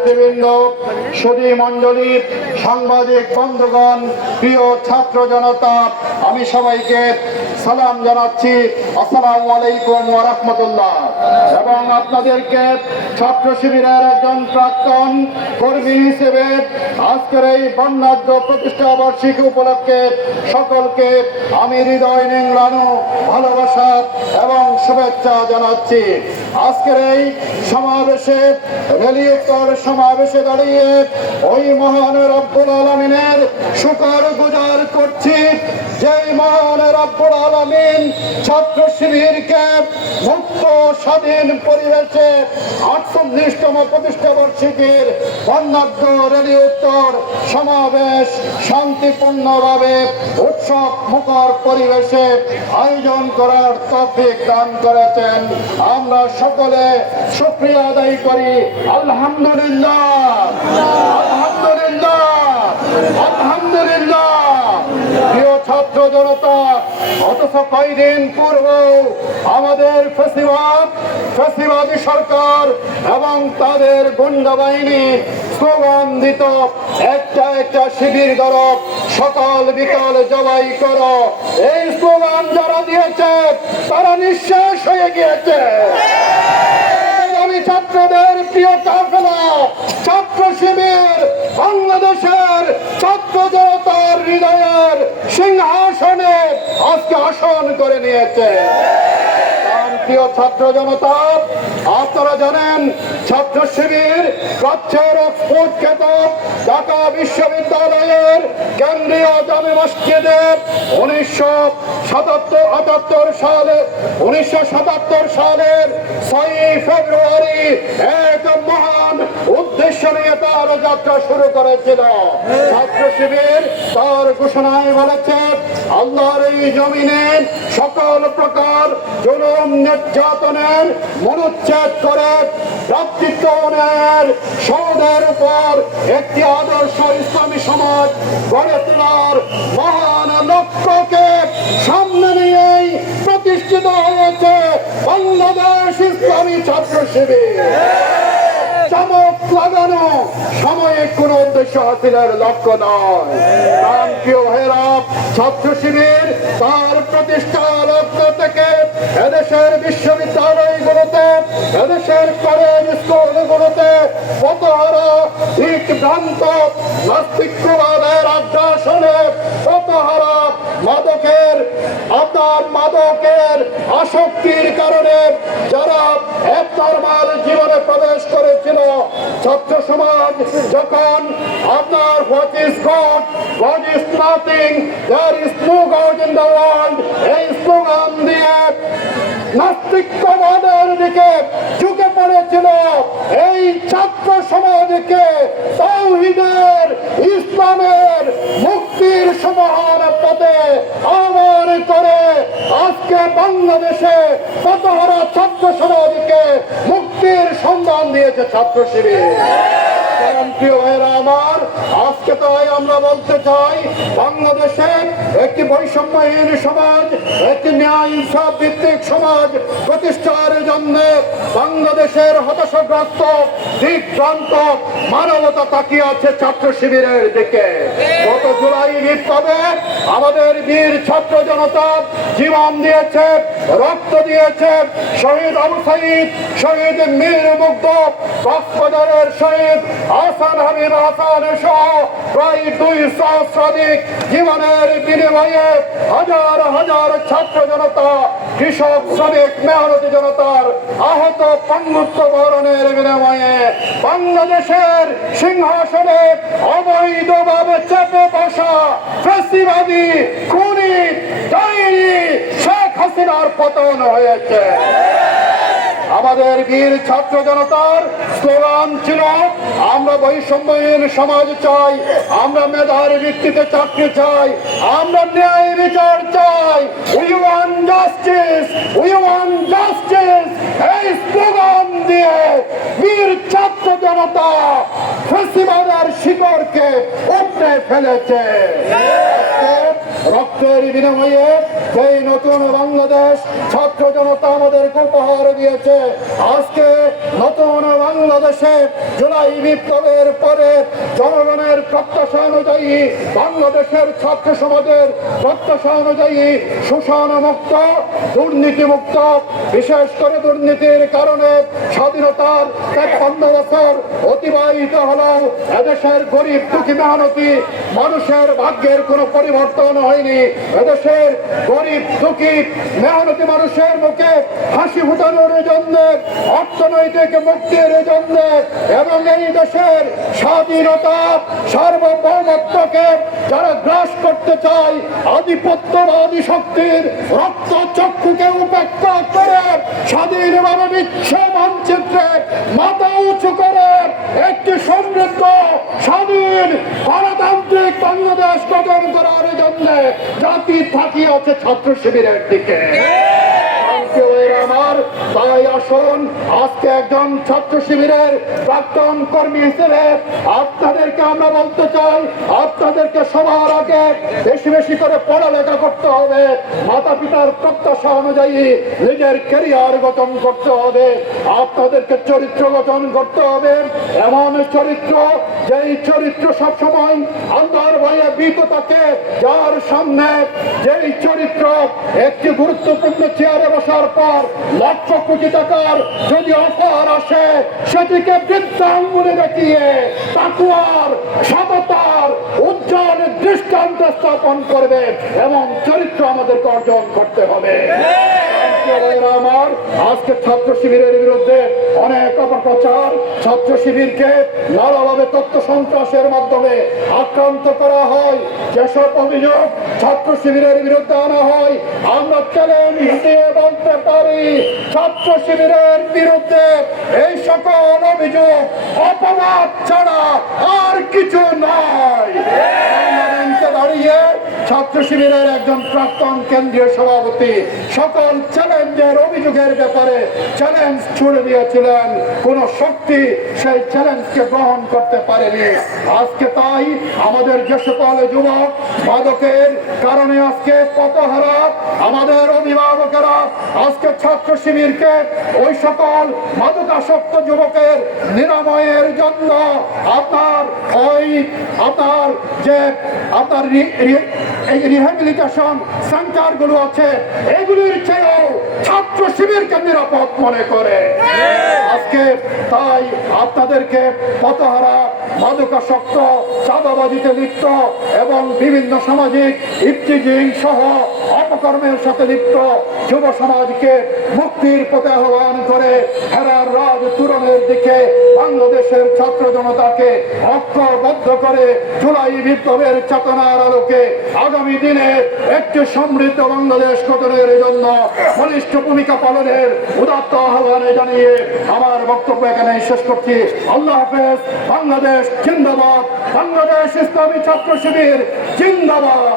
নেতৃবৃন্দ, সুধী মণ্ডলী, সাংবাদিক বন্ধুগণ, প্রিয় ছাত্র জনতা, আমি সবাইকে সালাম জানাচ্ছি। আসসালামু আলাইকুম ওয়া রাহমাতুল্লাহ। এবং আপনাদেরকে ছাত্র শিবিরের একজন প্রাক্তন কর্মী হিসেবে আজকের এই বর্ণাঢ্য প্রতিষ্ঠা বার্ষিকী উপলক্ষে সকলকে আমি হৃদয় নিংড়ানো ভালোবাসা এবং শুভেচ্ছা জানাচ্ছি। আজকের এই সমাবেশে রেলিউত্তর সমাবেশে দাঁড়িয়ে ওই মহান রব্বুল আলামিনের শুকর গুজার করছি, যেই মহান রব্বুল আলামিন ছাত্র শিবিরকে মুক্ত স্বাধীন পরিবেশে 48তম প্রতিষ্ঠা বার্ষিকীর বর্ণাঢ্য রেলিউত্তর সমাবেশ শান্তিপূর্ণভাবে উৎসব মুখর পরিবেশে আয়োজন করার তৌফিক দান করেছেন। আমরা সকলে শুকরিয়া আদায় করি। আলহামদুলিল্লাহ, আলহামদুলিল্লাহ, আলহামদুলিল্লাহ। প্রিয় ছাত্র জনতা, অথচ কয়েকদিন পূর্ব আমাদের ফ্যাসিবাদী সরকার এবং তাদের গুন্ডা বাহিনী স্লোগান দিত, একটা একটা শিবির ধরো, সকাল বিকাল জবাই করো। এই স্লোগান যারা দিয়েছে তারা নিঃশেষ হয়ে গিয়েছে। আমি ছাত্রদের প্রিয় কাফেলা ছাত্র শিবির বাংলাদেশের ছাত্র জনতার হৃদয়ের সিংহাসনে আজকে আসন করে নিয়েছে। প্রিয় ছাত্র জনতা, আপনারা জানেন ছাত্র শিবির প্রাচ্যের অক্সফোর্ড খ্যাত ঢাকা বিশ্ববিদ্যালয়ের কেন্দ্রীয় জামে মসজিদে 1977 সালের 6 ফেব্রুয়ারি এক মহান উদ্দেশ্য নিয়ে তার যাত্রা শুরু করেছিল। ছাত্র শিবির তার ঘোষণায় বলেছে, আল্লাহর এই জমিনে সকল প্রকার জুলুম নির্যাতনের মনোচ্ছেদ করে ভ্রাতৃত্বের সৌদের উপর একটি আদর্শ ইসলামী সমাজ গড়ে তোলার মহান লক্ষ্যকে সামনে নিয়েই প্রতিষ্ঠিত হয়েছে বাংলাদেশ ইসলামী ছাত্র শিবির। চমক লাগানো সাময়িক কোন উদ্দেশ্য হাসিলের লক্ষ্য নয়। প্রিয় ভাইয়েরা, ছাত্র শিবির তার প্রতিষ্ঠা লক্ষ্য থেকে এদেশের বিশ্ববিদ্যালয়গুলোতে, এদেশের কলেজ স্কুলগুলোতে পথহারা ঠিক ভ্রান্ত নাস্তিকবাদের আগ্রাসনে পথহারা মাদকের আসক্তির কারণে যারা একনর্মাল জীবনে প্রবেশ করেছিল, ছাত্র সমাজ যখন আপনার what is God, God is nothing, there is no God in the world, এই স্লোগান দিয়ে নাস্তিকবাদের দিকে ঝুঁকে পড়েছিল, এই ছাত্র সমাজকে তাওহীদের ইসলামের মুক্তির সমাহার পথে আহ্বান করে আজকে বাংলাদেশে পথহারা ছাত্র সমাজকে মুক্তির সন্ধান দিয়েছে ছাত্র শিবির। প্রিয় ভাইয়েরা আমার, আজকে তাই আমরা বলতে চাই, বাংলাদেশে একটি বৈষম্যহীন সমাজ, একটি ন্যায় ইনসাফ ভিত্তিক সমাজ প্রতিষ্ঠার জন্য বাংলাদেশের হতাশাগ্রস্ত দিকভ্রান্ত মানবতা তাকিয়ে আছে ছাত্র শিবিরের দিকে। গত জুলাই বিপ্লবে আমাদের বীর ছাত্র জনতা জীবন দিয়েছে, রক্ত দিয়েছে। শহীদ আবু সাঈদ, শহীদ মীর মুগ্ধ, কক্সবাজারের শহীদ হাসান হাবিব হাসান সহ প্রায় 2 সহস্রাধিক জীবনের বিনিময়ে হাজার হাজার ছাত্র জনতা, কৃষক, শ্রমিক, মেহনতি জনতার আহত পঙ্গুত্ব বরণের বিনিময়ে বাংলাদেশের সিংহাসনে অবৈধভাবে চেপে বসা ফ্যাসিবাদী খুনি ডাইনি শেখ হাসিনার পতন হয়েছে। আমাদের বীর ছাত্র জনতার স্লোগান ছিল, আমরা বৈষম্যহীন সমাজ চাই, আমরা মেধার ভিত্তিতে চাকরি চাই, আমরা ন্যায় বিচার চাই, we want justice, we want justice. এই স্লোগান দিয়ে বীর ছাত্র জনতা ফ্যাসিবাদের শিকড়কে উপড়ে ফেলেছে। রক্তের বিনিময়ে এই নতুন বাংলাদেশ ছাত্র জনতা আমাদেরকে উপহার দিয়েছে। আজকে নতুন বাংলাদেশে জুলাই বিপ্লবের পরে জনগণের প্রত্যাশা অনুযায়ী, বাংলাদেশের ছাত্র সমাজের প্রত্যাশা অনুযায়ী শোষণ মুক্ত, দুর্নীতি মুক্ত, বিশেষ করে দুর্নীতির কারণে স্বাধীনতার ৫৩ বছর অতিবাহিত হলেও এদেশের গরিব দুঃখী মেহনতি মানুষের ভাগ্যের কোনো পরিবর্তন হয়নি। এদেশের গরিব দুঃখী মেহনতি মানুষের মুখে হাসি ফুটানোর জন্য, অর্থনৈতিক মুক্তির জন্য এবং এই দেশের স্বাধীনতা সার্বভৌমত্বকে যারা গ্রাস করতে চায়, আধিপত্যবাদী শক্তির রক্ত চক্ষুকে উপেক্ষা করে স্বাধীনভাবে বিশ্ব মানচিত্রে মাথা উঁচু করে একটি সমৃদ্ধ স্বাধীন গণতান্ত্রিক বাংলাদেশ গঠন করার জন্য জাতি থাকিয়ে আছে ছাত্র শিবিরের দিকে। আমার তাই আসুন, আজকে একজন ছাত্র শিবিরের প্রাক্তন কর্মী হিসেবে আপনাদেরকে আমরা বলতে চাই, আপনাদেরকে সবার আগে বেশি বেশি করে পড়ালেখা করতে হবে, মাতা পিতার প্রত্যাশা অনুযায়ী নিজের ক্যারিয়ার গঠন করতে হবে, আপনাদেরকে চরিত্র গঠন করতে হবে, এমন চরিত্র যেই চরিত্র সবসময় আল্লাহর ভয়ে ভীত থাকে, যার সামনে যেই চরিত্র একটি গুরুত্বপূর্ণ চেয়ারে বসার পর লক্ষ কোটি টাকার যদি অফার আসে সেটিকে বৃদ্ধাঙ্গুলে দেখিয়ে তাকওয়ার, সততার উজ্জ্বল দৃষ্টান্ত স্থাপন করবে এমন চরিত্র আমাদেরকে অর্জন করতে হবে। আমার আজকে ছাত্র শিবিরের বিরুদ্ধে অনেক অপপ্রচার, ছাত্র শিবিরকে নানাভাবে তথ্য সন্ত্রাসের মাধ্যমে আক্রান্ত করা হয়, যেসব অভিযোগ ছাত্র শিবিরের বিরুদ্ধে আনা হয়, আমরা চ্যালেঞ্জ দিয়ে বলতে পারি ছাত্র শিবিরের বিরুদ্ধে এই সকল অভিযোগ অপবাদ ছাড়া আর কিছু নয়। দাঁড়িয়ে ছাত্র শিবিরের একজন প্রাক্তন কেন্দ্রীয় সভাপতি সকল চ্যালেঞ্জের অভিযোগের ব্যাপারে চ্যালেঞ্জ ছুড়ে দিয়েছিলেন, কোন শক্তি সেই চ্যালেঞ্জকে গ্রহণ করতে পারেনি। আজকে তাই আমাদের যে সকল যুবক মাদকের কারণে আজকে পথহারা, আমাদের অভিভাবকেরা আজকে ছাত্র শিবিরকে ওই সকল মাদকাসক্ত যুবকের নিরাময়ের জন্য আপনার এই রিহ্যাবিলিটেশন সেন্টার গুলো আছে, এগুলির চেয়েও ছাত্র শিবিরকে নিরাপদ মনে করে। আজকে তাই আপনাদেরকে পথহারা, মাদকাসক্ত, চাঁদাবাজিতে লিপ্ত এবং বিভিন্ন সামাজিক ইফতিজিং সহ অপকর্মের সাথে লিপ্ত যুব সমাজকে মুক্তির পথে আহ্বান করে হেরার রাজ তুরণের দিকে বাংলাদেশের ছাত্র জনতাকে ঐক্যবদ্ধ করে জুলাই বিপ্লবের চেতনার আলোকে আগামী দিনে একটি সমৃদ্ধ বাংলাদেশ গঠনের জন্য বলিষ্ঠ ভূমিকা পালনের উদাত্ত আহ্বানে জানিয়ে আমার বক্তব্য এখানে শেষ করছি। আল্লাহ হাফেজ। বাংলাদেশ জিন্দাবাদ। বাংলাদেশ ইসলামী ছাত্র শিবির জিন্দাবাদ।